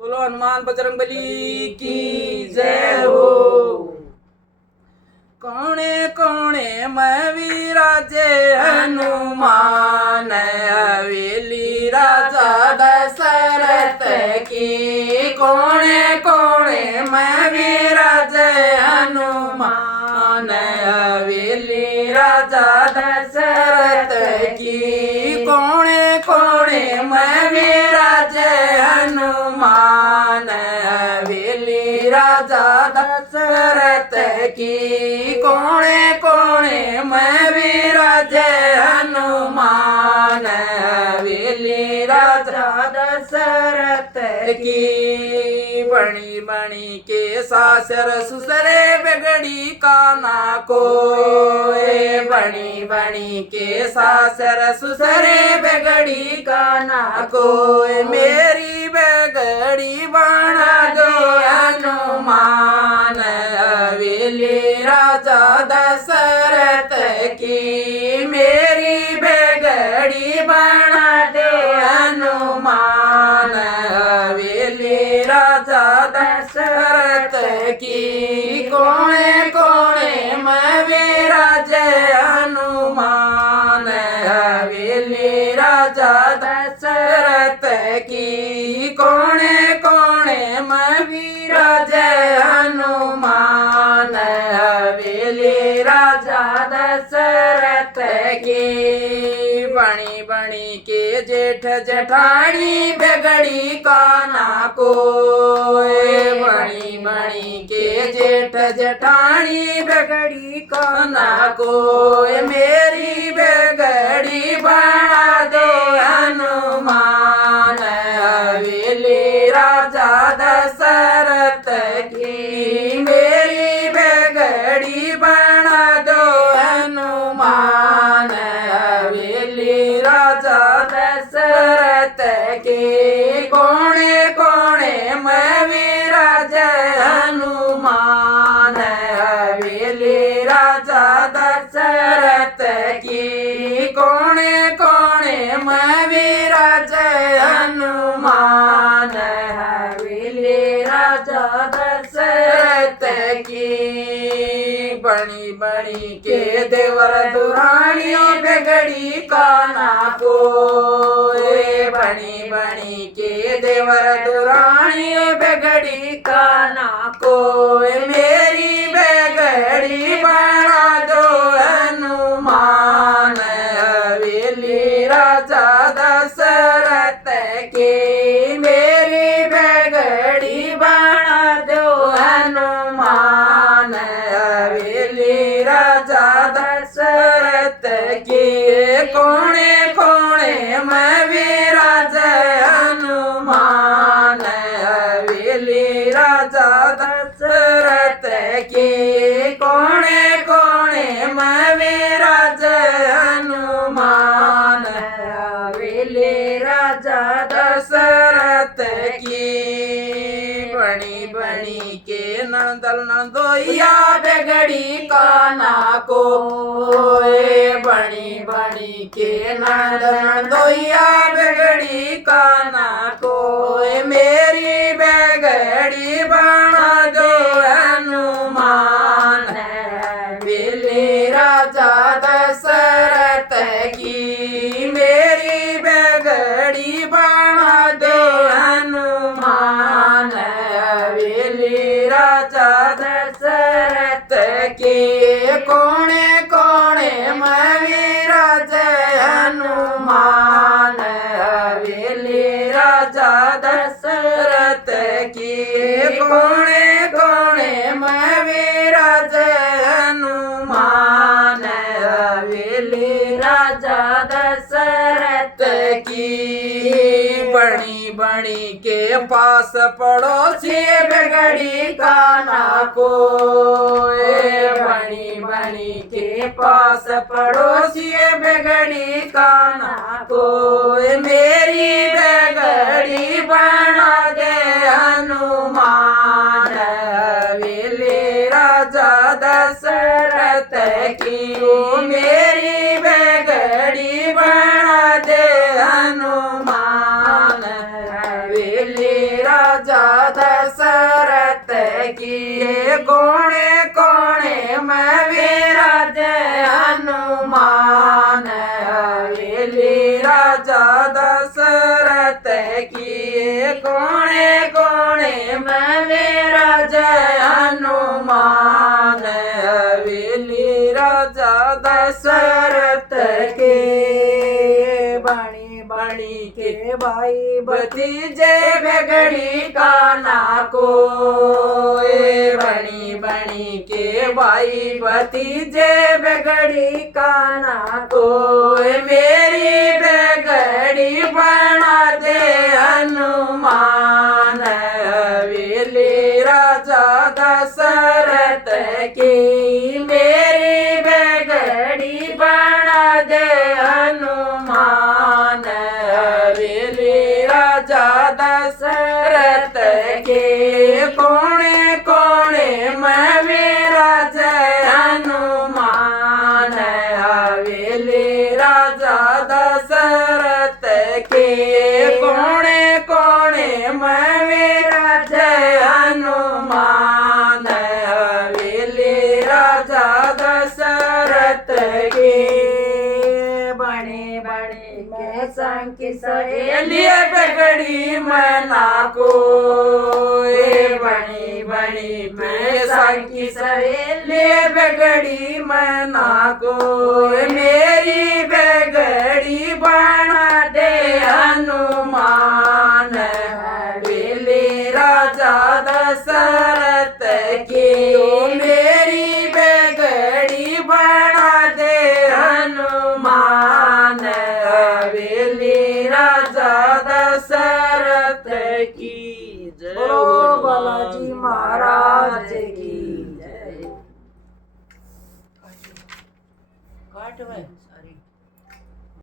बोलो हनुमान बजरंगबली की जय हो। कोणे कोणे में विराजे हनुमान, हवेली राजा दशरथ की। कोणे कोणे में विराजे हनुमान, हवेली राजा दशरथ की। कोणे कोणे में विराजे हनुमान, हवेली राजा दशरथ की। कोणे कोणे में विराजे हनुमान, हवेली राजा दशरथ की। बणी बणी के सासर सुसरे बिगड़ी काना को, बणी बणी के सासर सुसरे बिगड़ी काना को। मेरी बिगड़ी बना दो हनुमान, हवेली राजा दशरथ की। मेरी बिगड़ी बना दे हनुमान, हवेली राजा दशरथ की। कोणे कोणे में विराजे हनुमान, हवेली राजा दशरथ की। कोणे कोणे में विराजे हनुमान, हवेली राजा दशरथ की। बणी बणी के जेठ जेठानी बिगड़ी काना को, बणी बणी के जेठ जेठानी बिगड़ी काना को। मेरी बिगड़ी बना दो हनुमान, हवेली राजा दशरथ की। मेरी बिगड़ी बना दो हनुमान, हवेली राजा दशरथ की। कोणे कोणे में विराजे हनुमान, हवेली राजा दशरथ की। कोणे कोणे में विराजे हनुमान, हवेली राजा दशरथ की। बणी बणी के देवर दुरानी बिगड़ी काना को, बणी बणी के देवर दुरानी बिगड़ी काना को। मेरी बिगड़ी बना दो हनुमान, हवेली राजा दशरथ की। मेरी बिगड़ी बना दो हनुमान, हवेली राजा दशरथ की। कोणे कोणे में विराजे हनुमान, हवेली राजा दशरथ की। कोणे कोणे में विराजे हनुमान, हवेली राजा दशरथ की। बणी बणी के नंदल नंदोइया बिगड़ी काना को, बणी बणी के नंदल नंदोइया बिगड़ी काना को। मेरी बिगड़ी बना दो हनुमान, हवेली राजा दशरथ की। मेरी बिगड़ी बना दो हनुमान, हवेली राजा दशरथ की। कोणे कोणे में विराजे हनुमान, हवेली राजा दशरथ की। कोणे कोणे में विराजे हनुमान, हवेली राजा दशरथ की। बणी बणी के पास पड़ोसी बिगड़ी काना को, बणी बणी के पास पड़ोसी बिगड़ी काना को। मेरी बिगड़ी बना दे हनुमान, हवेली राजा दशरथ की। मेरी बिगड़ी बना दे हनुमान, हवेली हवेली राजा दशरथ की कोणे कोणे में विराजे हनुमान हवेली राजा दशरथ की कोणे कोणे में विराजे हनुमान हवेली राजा दशरथ के बणी बणी के भाई भतीजे बेगड़ी काना को बणी बणी के भाई भतीजे बेगड़ी काना को मेरी बेगड़ी बना दे हनुमान हवेली राजा दशरथ की मेरी बेगड़ी बना दे हनुमान हवेली राजा दशरथ के कोने कोने में विराजे हनुमान हवेली राजा दशरथ के कोने कोने में विराजे हनुमान हवेली राजा दशरथ के बड़े बड़े के संग की सहेली बेगड़ी मना को बड़ी बड़ी में संग की सहेली बेगड़ी मना को मेरी बेगड़ी बना दे हनुमान हवेली राजा दशरथ की मेरी बेगड़ी बना दे हनुमान हवेली राजा दशरथ की जय बोलो बालाजी महाराज की जय। काट में सारी